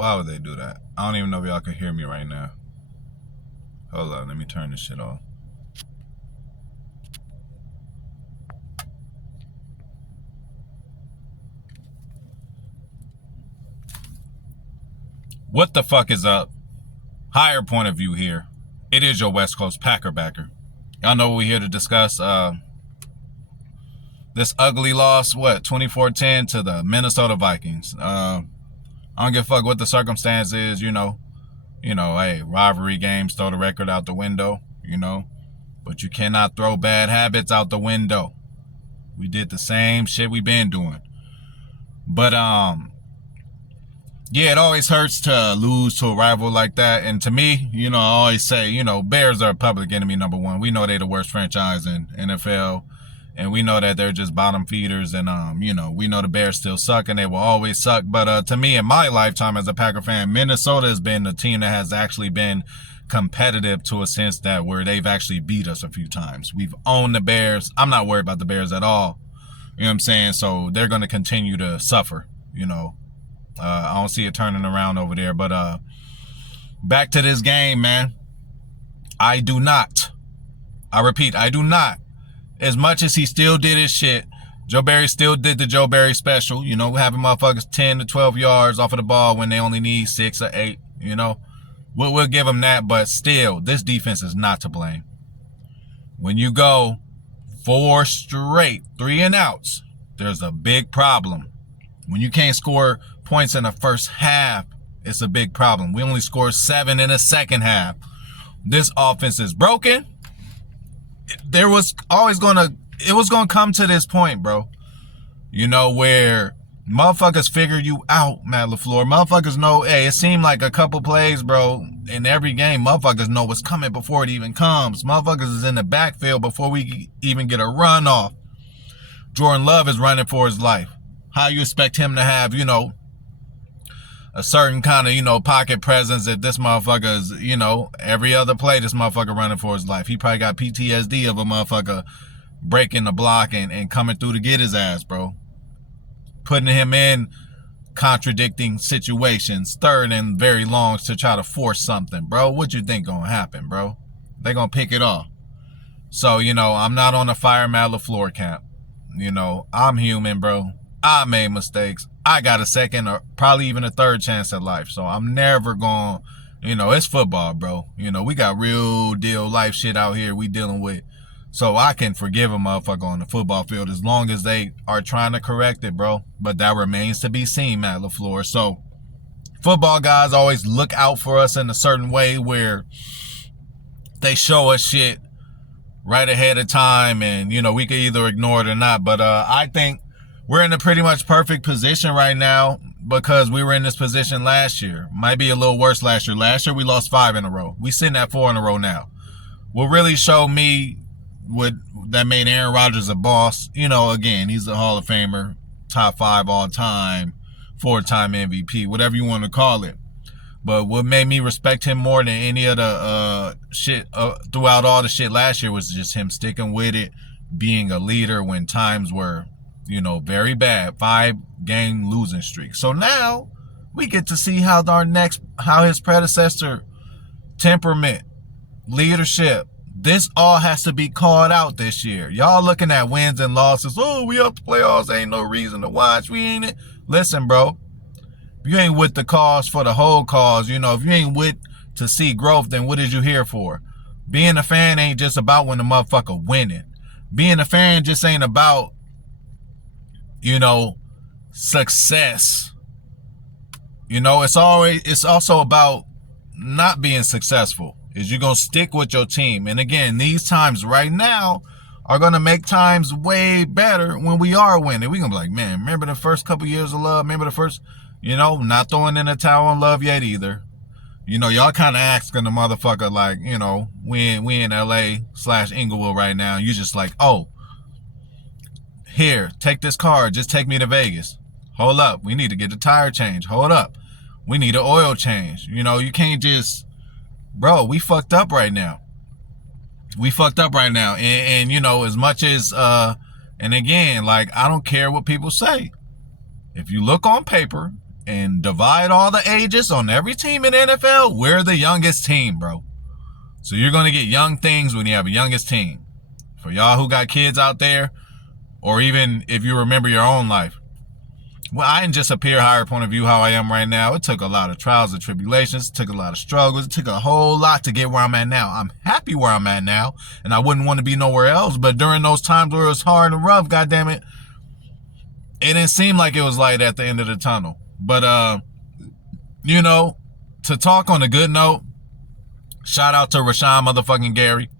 Why would they do that? I don't even know if y'all can hear me right now. Hold on, let me turn this shit off. What the fuck is up? Higher point of view here. It is your West Coast Packer backer. Y'all know what we're here to discuss. This ugly loss, 24-10 to the Minnesota Vikings. I don't give a fuck what the circumstance is, hey, rivalry games, throw the record out the window, but you cannot throw bad habits out the window. We did the same shit we been doing. But, yeah, it always hurts to lose to a rival like that. And to me, I always say, Bears are public enemy number one. We know they're the worst franchise in NFL. And we know that they're just bottom feeders. And, we know the Bears still suck and they will always suck. But to me, in my lifetime as a Packer fan, Minnesota has been the team that has actually been competitive to a sense that where they've actually beat us a few times. We've owned the Bears. I'm not worried about the Bears at all. You know what I'm saying? So they're going to continue to suffer, I don't see it turning around over there. But back to this game, man. I do not. I repeat, I do not. As much as he still did his shit, Joe Barry still did the Joe Barry special, having motherfuckers 10 to 12 yards off of the ball when they only need 6 or 8, We'll give him that, but still, this defense is not to blame. When you go 4 straight 3-and-outs, there's a big problem. When you can't score points in the first half, it's a big problem. We only scored 7 in the second half. This offense is broken. It was gonna come to this point, bro. Where motherfuckers figure you out, Matt LaFleur. Motherfuckers know, hey, it seemed like a couple plays, bro. In every game, motherfuckers know what's coming before it even comes. Motherfuckers is in the backfield before we even get a run off. Jordan Love is running for his life. How you expect him to have, a certain kind of, pocket presence if this motherfucker is, every other play this motherfucker running for his life. He probably got PTSD of a motherfucker breaking the block and coming through to get his ass, bro. Putting him in contradicting situations, third and very longs to try to force something, bro. What you think gonna happen, bro? They gonna pick it off. So, I'm not on the fire Matt LaFleur camp. I'm human, bro. I made mistakes. I got a second or probably even a third chance at life. So I'm never going, it's football, bro. We got real deal life shit out here we dealing with. So I can forgive a motherfucker on the football field as long as they are trying to correct it, bro. But that remains to be seen, Matt LaFleur. So football guys always look out for us in a certain way where they show us shit right ahead of time and, we can either ignore it or not. But I think we're in a pretty much perfect position right now because we were in this position last year. Might be a little worse last year. Last year, we lost 5 in a row. We sitting at 4 in a row now. What really showed me that made Aaron Rodgers a boss, again, he's a Hall of Famer, top 5 all time, 4-time MVP, whatever you want to call it. But what made me respect him more than any of the shit throughout all the shit last year was just him sticking with it, being a leader when times were very bad, 5-game losing streak. So now we get to see how his predecessor temperament, leadership, this all has to be called out this year. Y'all looking at wins and losses. Oh, we up the playoffs. Ain't no reason to watch. We ain't it. Listen, bro. If you ain't with the cause for the whole cause, if you ain't with to see growth, then what is you here for? Being a fan ain't just about when the motherfucker winning. Being a fan just ain't about success. It's also about not being successful. Is you gonna stick with your team? And again, these times right now are gonna make times way better when we are winning. We gonna be like, man, remember the first couple years of Love? Remember the first, not throwing in a towel on Love yet either. Y'all kind of asking the motherfucker like, we in LA/Inglewood right now. You just like, oh, here, take this car. Just take me to Vegas. Hold up. We need to get the tire change. Hold up. We need an oil change. You can't just, bro, we fucked up right now. And as much as, and again, like, I don't care what people say. If you look on paper and divide all the ages on every team in the NFL, we're the youngest team, bro. So you're going to get young things when you have a youngest team. For y'all who got kids out there, or even if you remember your own life. Well, I didn't just appear higher point of view how I am right now. It took a lot of trials and tribulations. It took a lot of struggles. It took a whole lot to get where I'm at now. I'm happy where I'm at now, and I wouldn't want to be nowhere else. But during those times where it was hard and rough, goddammit, it didn't seem like it was light at the end of the tunnel. But, you know, to talk on a good note, shout out to Rashawn motherfucking Gary.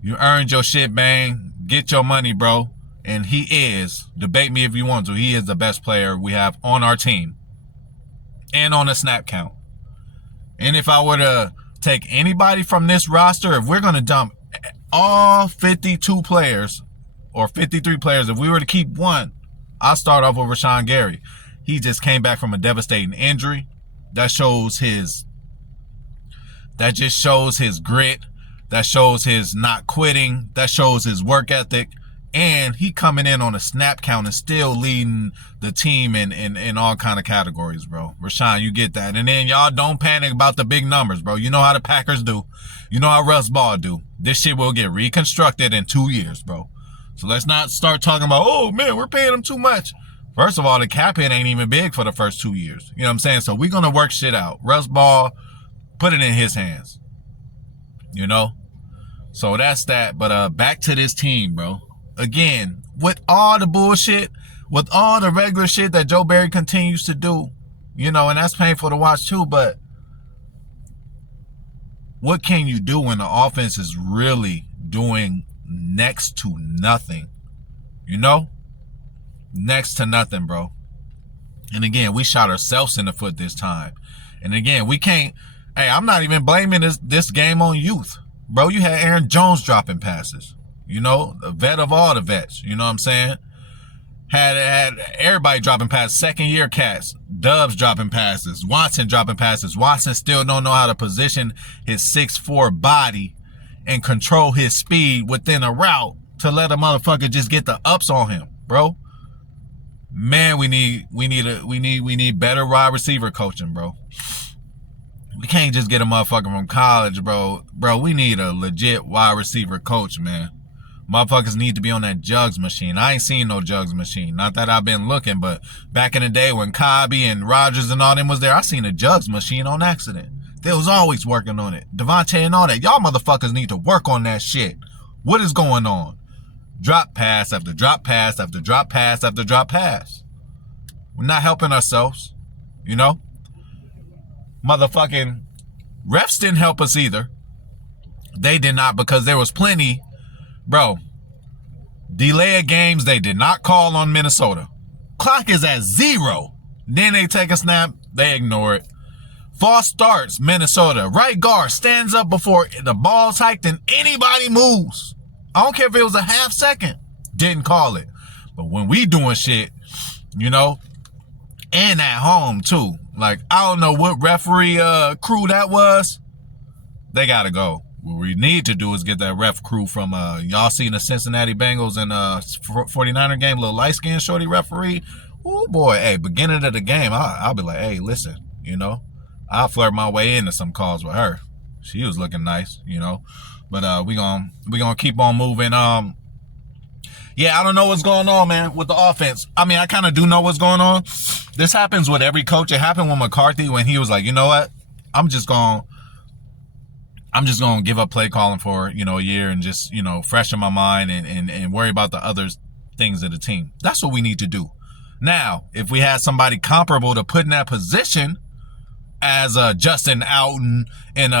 You earned your shit, bang. Get your money, bro. And he is, debate me if you want to, he is the best player we have on our team and on the snap count. And if I were to take anybody from this roster, if we're going to dump all 52 players or 53 players, if we were to keep one, I'll start off with Rashawn Gary. He just came back from a devastating injury. That just shows his grit. That shows his not quitting. That shows his work ethic. And he coming in on a snap count and still leading the team in all kind of categories, bro. Rashawn, you get that. And then y'all don't panic about the big numbers, bro. You know how the Packers do. You know how Russ Ball do. This shit will get reconstructed in 2 years, bro. So let's not start talking about, oh, man, we're paying him too much. First of all, the cap hit ain't even big for the first 2 years. You know what I'm saying? So we're going to work shit out. Russ Ball, put it in his hands. You know? So that's that. But back to this team, bro. Again, with all the bullshit, with all the regular shit that Joe Barry continues to do, you know, and that's painful to watch too, but what can you do when the offense is really doing next to nothing? You know? Next to nothing, bro. And again, we shot ourselves in the foot this time. And again, we can't, hey, I'm not even blaming this game on youth. Bro, you had Aaron Jones dropping passes. You know, the vet of all the vets. You know what I'm saying? Had everybody dropping passes. Second year cats. Dubs dropping passes. Watson dropping passes. Watson still don't know how to position his 6'4" body and control his speed within a route to let a motherfucker just get the ups on him, bro. Man, we need better wide receiver coaching, bro. We can't just get a motherfucker from college, bro. Bro, we need a legit wide receiver coach, man. Motherfuckers need to be on that jugs machine. I ain't seen no jugs machine. Not that I've been looking, but back in the day when Cobby and Rodgers and all them was there, I seen a jugs machine on accident. They was always working on it. Devontae and all that. Y'all motherfuckers need to work on that shit. What is going on? Drop pass after drop pass after drop pass after drop pass. We're not helping ourselves, you know? Motherfucking refs didn't help us either. They did not, because there was plenty. Bro, delay of games they did not call on Minnesota. Clock is at 0. Then they take a snap, they ignore it. False starts, Minnesota. Right guard stands up before the ball's hiked and anybody moves. I don't care if it was a half second. Didn't call it. But when we doing shit, you know, and at home too. Like, I don't know what referee crew that was. They gotta go. What we need to do is get that ref crew from, y'all seen the Cincinnati Bengals and 49er game, little light-skinned shorty referee. Oh boy, hey, beginning of the game, I'll be like, hey, listen, you know, I'll flirt my way into some calls with her. She was looking nice, you know. But we gonna keep on moving. Yeah, I don't know what's going on, man, with the offense. I mean, I kind of do know what's going on. This happens with every coach. It happened with McCarthy when he was like, you know what, I'm just gonna give up play calling for, you know, a year and just, you know, freshen my mind and worry about the other things of the team. That's what we need to do. Now, if we had somebody comparable to put in that position as Justin Outen and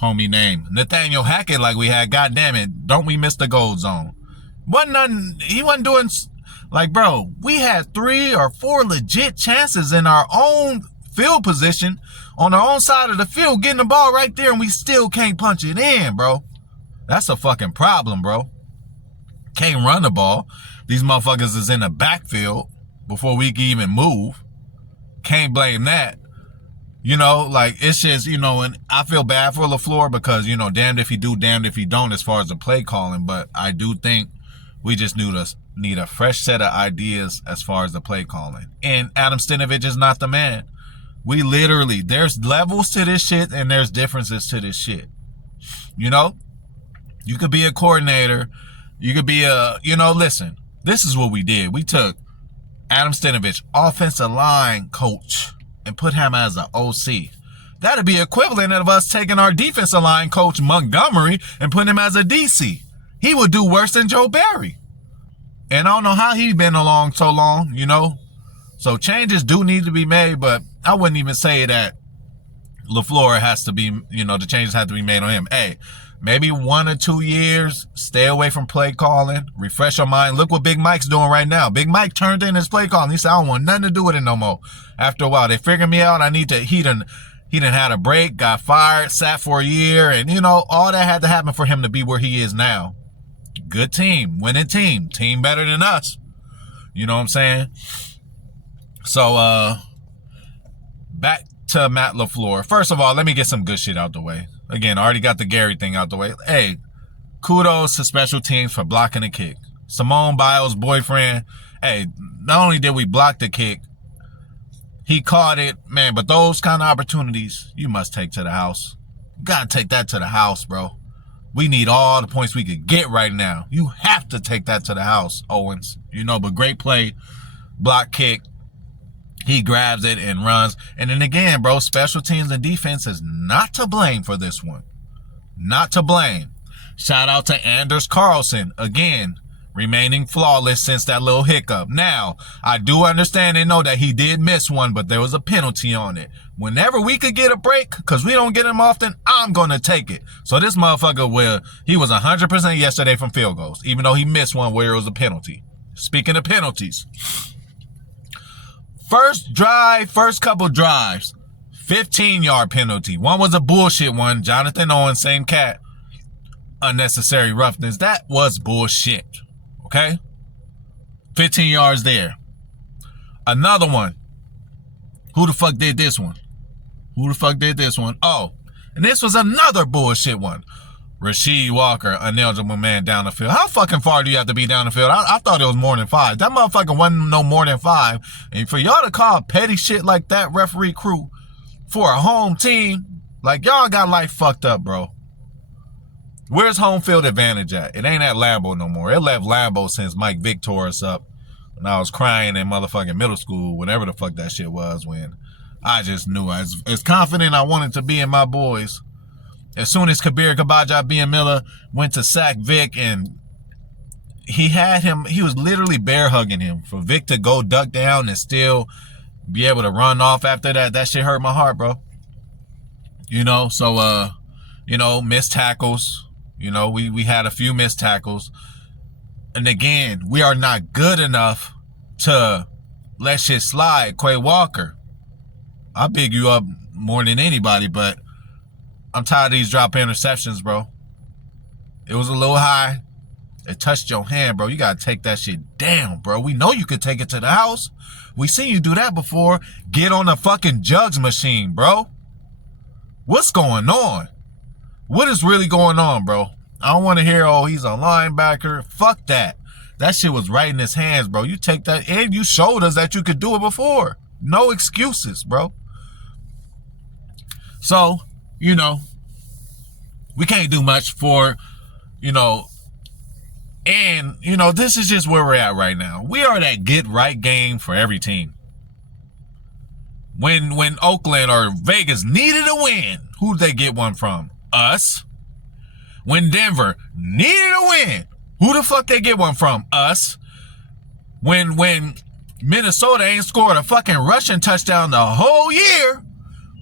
homie name Nathaniel Hackett like we had, goddamn it, don't we miss the gold zone? He wasn't doing, like, bro, we had 3 or 4 legit chances in our own field position on our own side of the field, getting the ball right there, and we still can't punch it in, bro. That's a fucking problem, bro. Can't run the ball. These motherfuckers is in the backfield before we can even move. Can't blame that. You know, like, it's just, you know, and I feel bad for LaFleur because, you know, damned if he do, damned if he don't as far as the play calling, but I do think We just need a fresh set of ideas as far as the play calling. And Adam Stenavich is not the man. We literally, there's levels to this shit and there's differences to this shit. You know? You could be a coordinator. You could be listen, this is what we did. We took Adam Stenavich, offensive line coach, and put him as an OC. That'd be equivalent of us taking our defensive line coach, Montgomery, and putting him as a DC. He would do worse than Joe Barry. And I don't know how he's been along so long, you know. So changes do need to be made, but I wouldn't even say that LaFleur has to be, the changes have to be made on him. Hey, maybe 1 or 2 years, stay away from play calling, refresh your mind. Look what Big Mike's doing right now. Big Mike turned in his play calling. He said, I don't want nothing to do with it no more. After a while, they figured me out. He done had a break, got fired, sat for a year, and all that had to happen for him to be where he is now. Good team, winning team better than us. You know what I'm saying? So, back to Matt LaFleur. First of all, let me get some good shit out the way. Again, I already got the Gary thing out the way. Hey, kudos to special teams for blocking the kick. Simone Biles' boyfriend, hey, not only did we block the kick, he caught it, man, but those kind of opportunities, you must take to the house. You gotta take that to the house, bro. We need all the points we could get right now. You have to take that to the house, Owens. But great play, block kick. He grabs it and runs. And then again, bro, special teams and defense is not to blame for this one. Not to blame. Shout out to Anders Carlson. Again, remaining flawless since that little hiccup. Now, I do understand and know that he did miss one, but there was a penalty on it. Whenever we could get a break, because we don't get him often, I'm going to take it. So this motherfucker, he was 100% yesterday from field goals, even though he missed one where it was a penalty. Speaking of penalties, first couple drives, 15-yard penalty. One was a bullshit one. Jonathan Owens, same cat. Unnecessary roughness. That was bullshit. Okay? 15 yards there. Another one. Who the fuck did this one? Oh, and this was another bullshit one. Rasheed Walker, ineligible man down the field. How fucking far do you have to be down the field? I thought it was more than 5. That motherfucker wasn't no more than 5. And for y'all to call petty shit like that, referee crew, for a home team, like y'all got life fucked up, bro. Where's home field advantage at? It ain't at Lambeau no more. It left Lambeau since Mike Vick tore us up. When I was crying in motherfucking middle school, whatever the fuck that shit was, when I just knew as confident I wanted to be in my boys. As soon as Kabir Kabaja B. Miller went to sack Vic, and he was literally bear hugging him for Vic to go duck down and still be able to run off after that. That shit hurt my heart, bro. Missed tackles. We had a few missed tackles. And again, we are not good enough to let shit slide. Quay Walker, I big you up more than anybody, but I'm tired of these drop interceptions, bro. It was a little high. It touched your hand, bro. You got to take that shit down, bro. We know you could take it to the house. We seen you do that before. Get on the fucking jugs machine, bro. What's going on? What is really going on, bro? I don't want to hear, oh, he's a linebacker. Fuck that. That shit was right in his hands, bro. You take that, and you showed us that you could do it before. No excuses, bro. So, we can't do much for, and, this is just where we're at right now. We are that get right game for every team. When Oakland or Vegas needed a win, who did they get one from? Us. When Denver needed a win, who the fuck they get one from? Us. When Minnesota ain't scored a fucking rushing touchdown the whole year,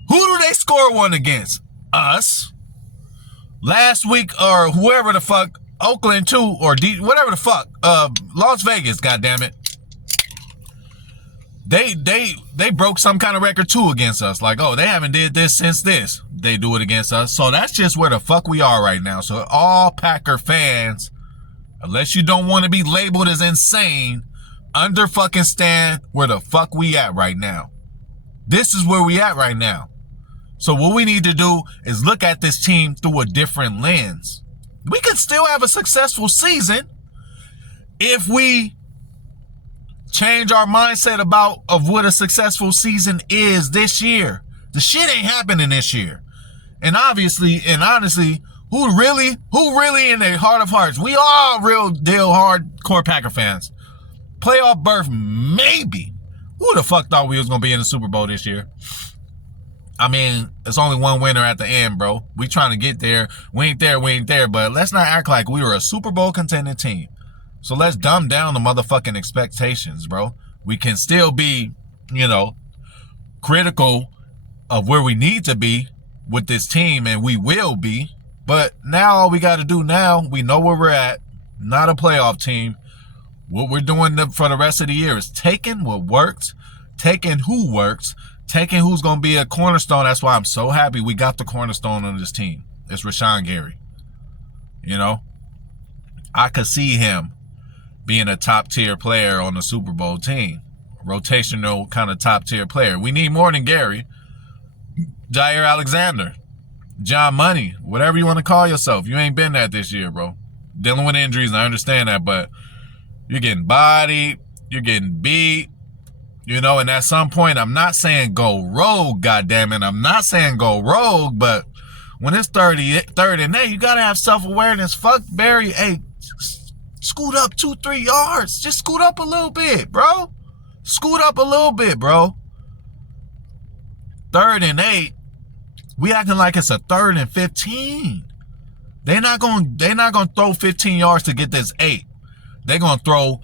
who do they score one against? Us. Last week, or whoever the fuck, Oakland too, or whatever the fuck, Las Vegas, goddammit. They broke some kind of record too against us. Like, oh, they haven't did this since this. They do it against us. So that's just where the fuck we are right now. So all Packer fans, unless you don't want to be labeled as insane, under fucking stand where the fuck we at right now. This is where we at right now. So what we need to do is look at this team through a different lens. We could still have a successful season if we change our mindset of what a successful season is this year, the shit ain't happening this year. And obviously and honestly, who really in their heart of hearts, we all real deal hardcore Packer fans. Playoff berth, maybe. Who the fuck thought we was gonna be in the Super Bowl this year? I mean, it's only one winner at the end, bro. We trying to get there. We ain't there, but let's not act like we were a Super Bowl contending team. So let's dumb down the motherfucking expectations, bro. We can still be, critical of where we need to be with this team, and we will be. But now all we got to do now, we know where we're at, not a playoff team. What we're doing for the rest of the year is taking what works, taking who works, taking who's going to be a cornerstone. That's why I'm so happy we got the cornerstone on this team. It's Rashawn Gary. I could see him being a top-tier player on the Super Bowl team. Rotational kind of top-tier player. We need more than Gary. Jair Alexander. John Money. Whatever you want to call yourself. You ain't been that this year, bro. Dealing with injuries, I understand that, but you're getting bodied. You're getting beat. And at some point, I'm not saying go rogue, goddammit. I'm not saying go rogue, but when it's third and 8, you got to have self-awareness. Fuck Barry. Hey, scoot up 2-3 yards. Just scoot up a little bit, bro. Scoot up a little bit, bro. 3rd and 8. We acting like it's a 3rd and 15. They're not gonna throw 15 yards to get this 8. They're gonna throw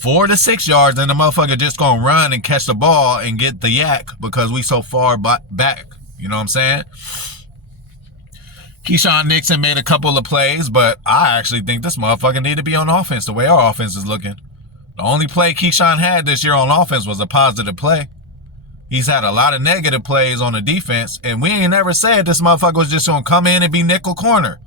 4 to 6 yards, and the motherfucker just gonna run and catch the ball and get the yak because we so far back. You know what I'm saying? Keyshawn Nixon made a couple of plays, but I actually think this motherfucker need to be on offense the way our offense is looking. The only play Keyshawn had this year on offense was a positive play. He's had a lot of negative plays on the defense, and we ain't never said this motherfucker was just going to come in and be nickel corner.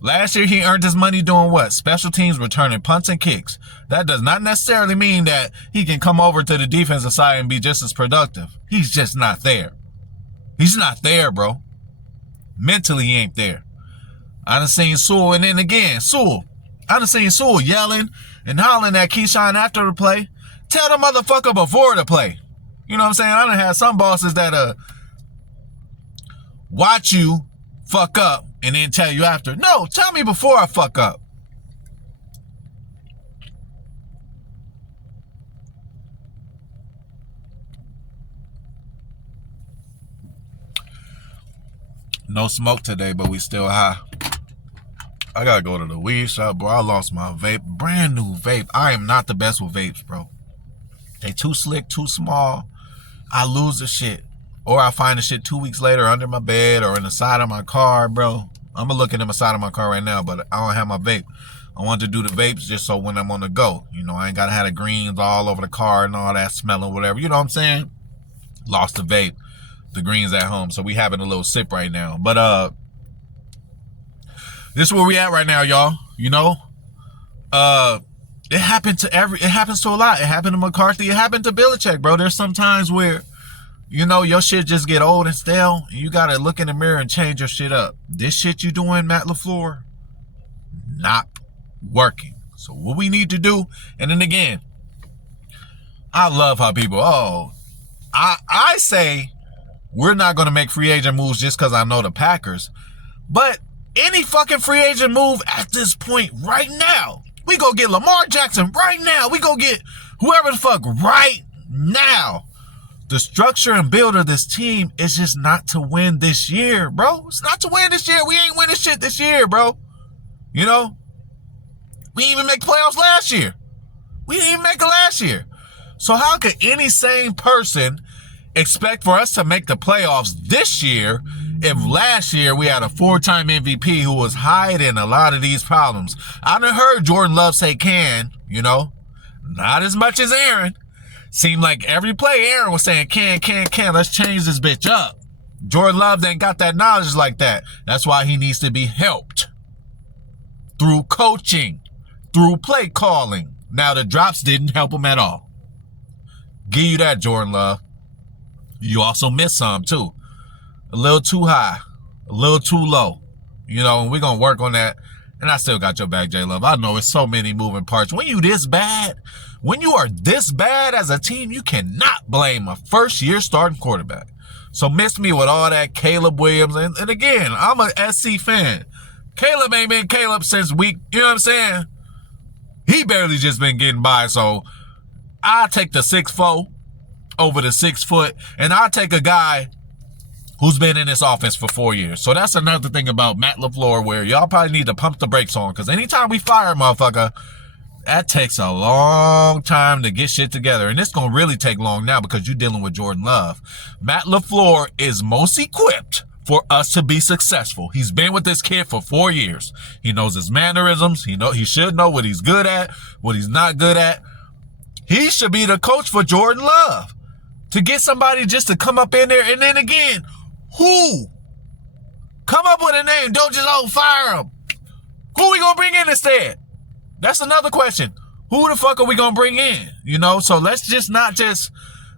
Last year, he earned his money doing what? Special teams, returning punts and kicks. That does not necessarily mean that he can come over to the defensive side and be just as productive. He's just not there. He's not there, bro. Mentally, he ain't there. I done seen Sewell, and then again, I done seen Sewell yelling and hollering at Keyshawn after the play. Tell the motherfucker before the play. You know what I'm saying? I done had some bosses that watch you fuck up and then tell you after. No, tell me before I fuck up. No smoke today, but we still high. I gotta go to the weed shop, bro. I lost my vape. Brand new vape. I am not the best with vapes, bro. They too slick, too small. I lose the shit. Or I find the shit 2 weeks later under my bed or in the side of my car, bro. I'm gonna look in the side of my car right now, but I don't have my vape. I want to do the vapes just so when I'm on the go, I ain't gotta have the greens all over the car and all that smelling, whatever. You know what I'm saying? Lost the vape. The greens at home. So we having a little sip right now. But this is where we at right now, y'all. It happens to a lot. It happened to McCarthy. It happened to Belichick, bro. There's some times where, your shit just get old and stale. And you got to look in the mirror and change your shit up. This shit you doing, Matt LaFleur, not working. So what we need to do, and then again, I love how people, I say we're not going to make free agent moves just because I know the Packers. But any fucking free agent move at this point right now, we go get Lamar Jackson right now. We go get whoever the fuck right now. The structure and build of this team is just not to win this year, bro. It's not to win this year. We ain't winning shit this year, bro. We didn't even make playoffs last year. We didn't even make it last year. So how could any sane person expect for us to make the playoffs this year if last year we had a 4-time MVP who was hiding a lot of these problems? I done heard Jordan Love say can, not as much as Aaron. Seemed like every play Aaron was saying can. Let's change this bitch up. Jordan Love ain't got that knowledge like that. That's why he needs to be helped through coaching, through play calling. Now the drops didn't help him at all. Give you that, Jordan Love. You also missed some too. A little too high, a little too low. And we're going to work on that. And I still got your back, J-Love. I know it's so many moving parts. When you are this bad as a team, you cannot blame a first-year starting quarterback. So miss me with all that Caleb Williams. And again, I'm a SC fan. Caleb ain't been Caleb since week, you know what I'm saying? He barely just been getting by. So I take the 6'4" over the 6 foot. And I take a guy who's been in this offense for 4 years. So that's another thing about Matt LaFleur where y'all probably need to pump the brakes on. Because anytime we fire a motherfucker, that takes a long time to get shit together. And it's going to really take long now because you're dealing with Jordan Love. Matt LaFleur is most equipped for us to be successful. He's been with this kid for 4 years. He knows his mannerisms. He should know what he's good at, what he's not good at. He should be the coach for Jordan Love. To get somebody just to come up in there, and then again, who? Come up with a name. Don't just fire him. Who we gonna bring in instead? That's another question. Who the fuck are we gonna bring in? You know, so let's just not just,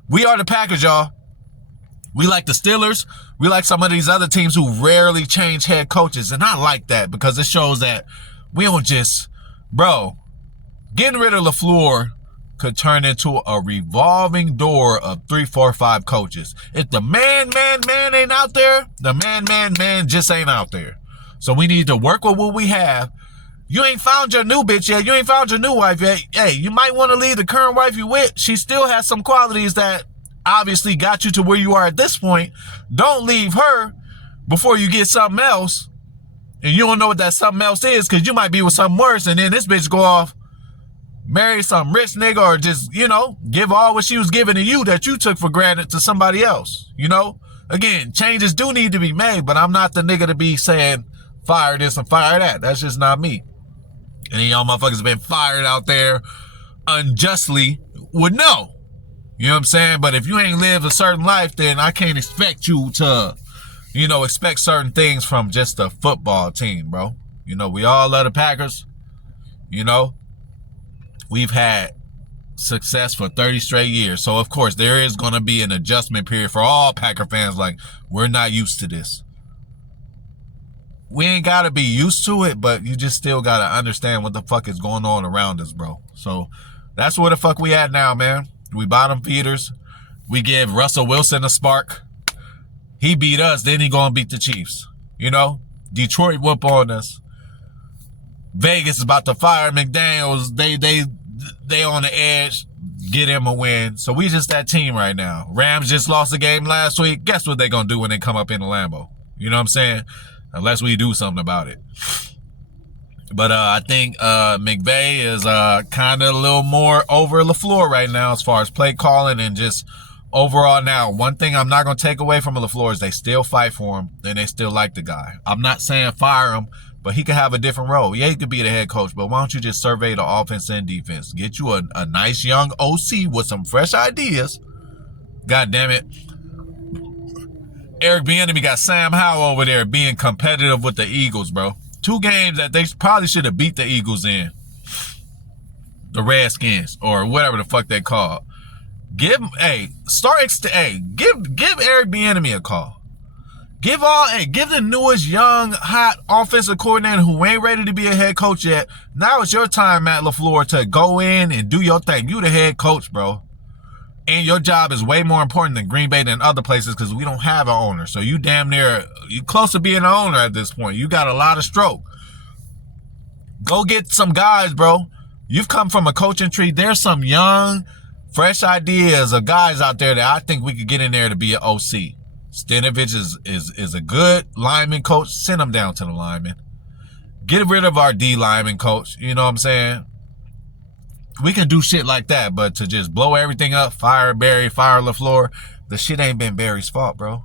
we are the Packers, y'all. We like the Steelers. We like some of these other teams who rarely change head coaches. And I like that because it shows that we don't just, bro, getting rid of LaFleur could turn into a revolving door of 3, 4, 5 coaches. If the man ain't out there, the man just ain't out there. So we need to work with what we have. You ain't found your new bitch yet. You ain't found your new wife yet. Hey, you might want to leave the current wife you with. She still has some qualities that obviously got you to where you are at this point. Don't leave her before you get something else. And you don't know what that something else is because you might be with something worse. And then this bitch go off, marry some rich nigga, or just, you know, give all what she was giving to you that you took for granted to somebody else. You know, again, changes do need to be made, but I'm not the nigga to be saying fire this and fire that. That's just not me. And y'all motherfuckers been fired out there unjustly would know. You know what I'm saying? But if you ain't lived a certain life, then I can't expect you to, you know, expect certain things from just a football team, bro. You know, we all love the Packers. You know, we've had success for 30 straight years. So, of course, there is going to be an adjustment period for all Packer fans. Like, we're not used to this. We ain't got to be used to it, but you just still got to understand what the fuck is going on around us, bro. So, that's where the fuck we at now, man. We bottom feeders. We give Russell Wilson a spark. He beat us, then he gonna beat the Chiefs. You know? Detroit whoop on us. Vegas is about to fire McDaniels. They on the edge. Get him a win. So we just that team right now. Rams just lost a game last week. Guess what they gonna do when they come up in the Lambeau? You know what I'm saying? Unless we do something about it. But I think McVay is kind of a little more over LaFleur right now as far as play calling and just overall now. One thing I'm not going to take away from LaFleur is they still fight for him and they still like the guy. I'm not saying fire him, but he could have a different role. Yeah, he could be the head coach, but why don't you just survey the offense and defense? Get you a nice young OC with some fresh ideas. God damn it. Eric Bieniemy got Sam Howell over there being competitive with the Eagles, bro. 2 games that they probably should have beat the Eagles in. The Redskins, or whatever the fuck they call. Give Eric Bieniemy a call. Give the newest young hot offensive coordinator who ain't ready to be a head coach yet. Now it's your time, Matt LaFleur, to go in and do your thing. You the head coach, bro. And your job is way more important than Green Bay than other places because we don't have an owner. So you damn near, you close to being an owner at this point. You got a lot of stroke. Go get some guys, bro. You've come from a coaching tree. There's some young, fresh ideas of guys out there that I think we could get in there to be an OC. Stanovich is a good lineman coach. Send him down to the lineman. Get rid of our D lineman coach. You know what I'm saying? We can do shit like that, but to just blow everything up, fire Barry, fire LaFleur, the shit ain't been Barry's fault, bro.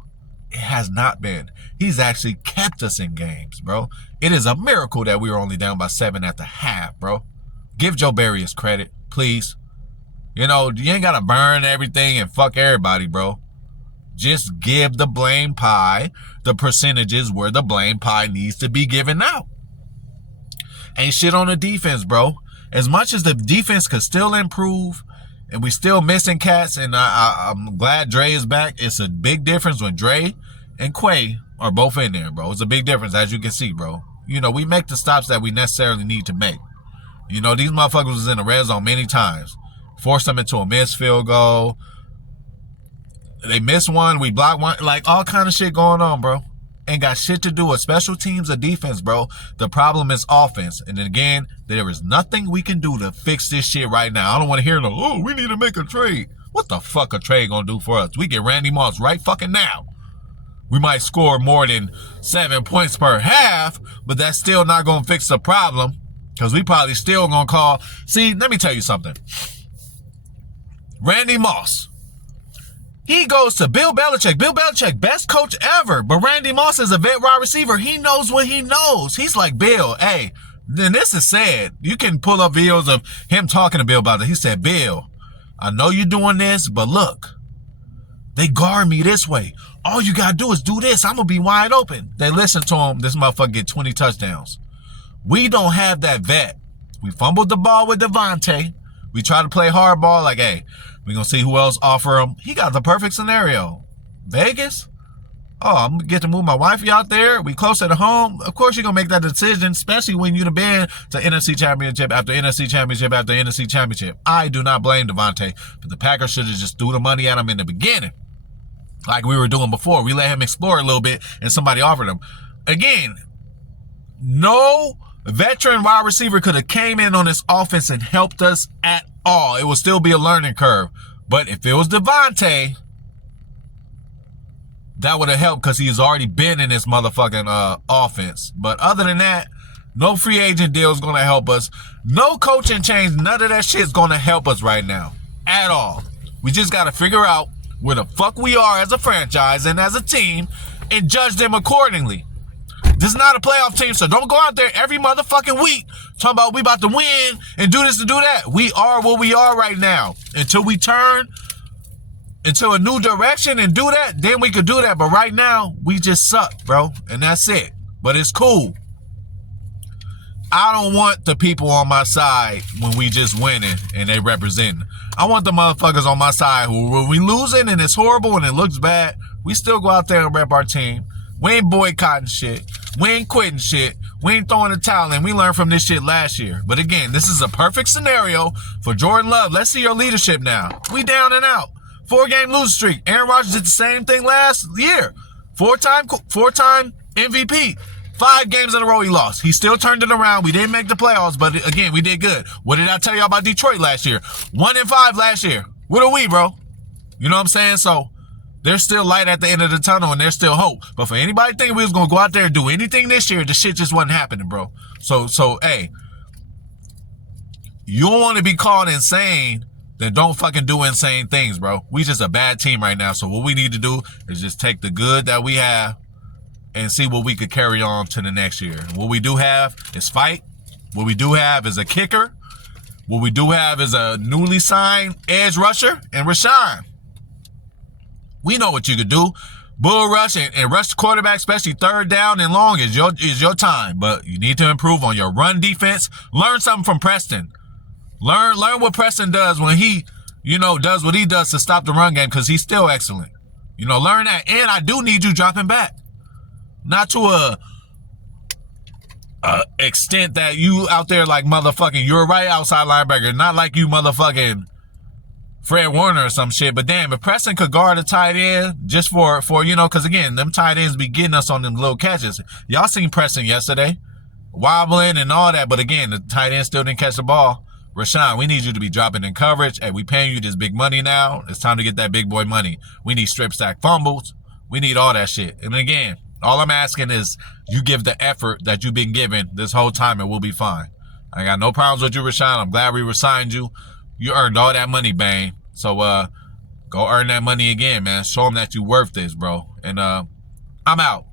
It has not been. He's actually kept us in games, bro. It is a miracle that we were only down by 7 at the half, bro. Give Joe Barry his credit, please. You know, you ain't got to burn everything and fuck everybody, bro. Just give the blame pie the percentages where the blame pie needs to be given out. Ain't shit on the defense, bro. As much as the defense could still improve, and we still missing cats, and I'm glad Dre is back. It's a big difference when Dre and Quay are both in there, bro. It's a big difference, as you can see, bro. we make the stops that we necessarily need to make. These motherfuckers was in the red zone many times. Forced them into a missed field goal. They missed one. We blocked one. Like, all kind of shit going on, bro. Ain't got shit to do with special teams or defense, bro. The problem is offense. And then again, there is nothing we can do to fix this shit right now. I don't want to hear we need to make a trade. What the fuck a trade gonna do for us? We get Randy Moss right fucking now. We might score more than 7 points per half, but that's still not gonna fix the problem, because we probably still gonna call. See, let me tell you something. Randy Moss, he goes to Bill Belichick. Bill Belichick, best coach ever. But Randy Moss is a vet wide receiver. He knows what he knows. He's like, Bill, hey, then this is sad. You can pull up videos of him talking to Bill about it. He said, Bill, I know you're doing this, but look, they guard me this way. All you got to do is do this. I'm going to be wide open. They listen to him. This motherfucker get 20 touchdowns. We don't have that vet. We fumbled the ball with Devontae. We try to play hardball like, hey, we're going to see who else offer him. He got the perfect scenario. Vegas? Oh, I'm going to get to move my wifey out there. We closer to home. Of course you're going to make that decision, especially when you've been to NFC Championship after NFC Championship after NFC Championship. I do not blame Devontae, but the Packers should have just threw the money at him in the beginning, like we were doing before. We let him explore a little bit, and somebody offered him. Again, no veteran wide receiver could have came in on this offense and helped us at all. It would still be a learning curve. But if it was Devontae, that would have helped, because he's already been in this motherfucking offense. But other than that, no free agent deal is going to help us. No coaching change. None of that shit is going to help us right now at all. We just got to figure out where the fuck we are as a franchise and as a team and judge them accordingly. This is not a playoff team, so don't go out there every motherfucking week talking about we about to win and do this and do that. We are what we are right now. Until we turn into a new direction and do that, then we could do that. But right now, we just suck, bro. And that's it. But it's cool. I don't want the people on my side when we just winning and they representing. I want the motherfuckers on my side who, when we losing and it's horrible and it looks bad, we still go out there and rep our team. We ain't boycotting shit. We ain't quitting shit. We ain't throwing the towel in. We learned from this shit last year. But again, this is a perfect scenario for Jordan Love. Let's see your leadership now. We down and out. 4-game losing streak. Aaron Rodgers did the same thing last year. Four-time MVP. 5 games in a row he lost. He still turned it around. We didn't make the playoffs, but again, we did good. What did I tell y'all about Detroit last year? 1-5 last year. What are we, bro? You know what I'm saying? So there's still light at the end of the tunnel, and there's still hope. But for anybody thinking we was going to go out there and do anything this year, the shit just wasn't happening, bro. So hey, you don't want to be called insane, then don't fucking do insane things, bro. We just a bad team right now. So what we need to do is just take the good that we have and see what we could carry on to the next year. What we do have is fight. What we do have is a kicker. What we do have is a newly signed edge rusher and Rashawn. We know what you could do. Bull rush and rush the quarterback, especially third down and long, is your time. But you need to improve on your run defense. Learn something from Preston. Learn what Preston does when he, does what he does to stop the run game, because he's still excellent. Learn that. And I do need you dropping back. Not to a extent that you out there like motherfucking, you're a right outside linebacker. Not like you motherfucking Fred Warner or some shit. But damn, if Preston could guard a tight end just for because again, them tight ends be getting us on them little catches. Y'all seen Preston yesterday, wobbling and all that. But again, the tight end still didn't catch the ball. Rashawn, we need you to be dropping in coverage. Hey, we paying you this big money now. It's time to get that big boy money. We need strip sack fumbles. We need all that shit. And again, all I'm asking is you give the effort that you've been given this whole time and we'll be fine. I got no problems with you, Rashawn. I'm glad we resigned you. You earned all that money, Bane. So go earn that money again, man. Show them that you worth this, bro. And I'm out.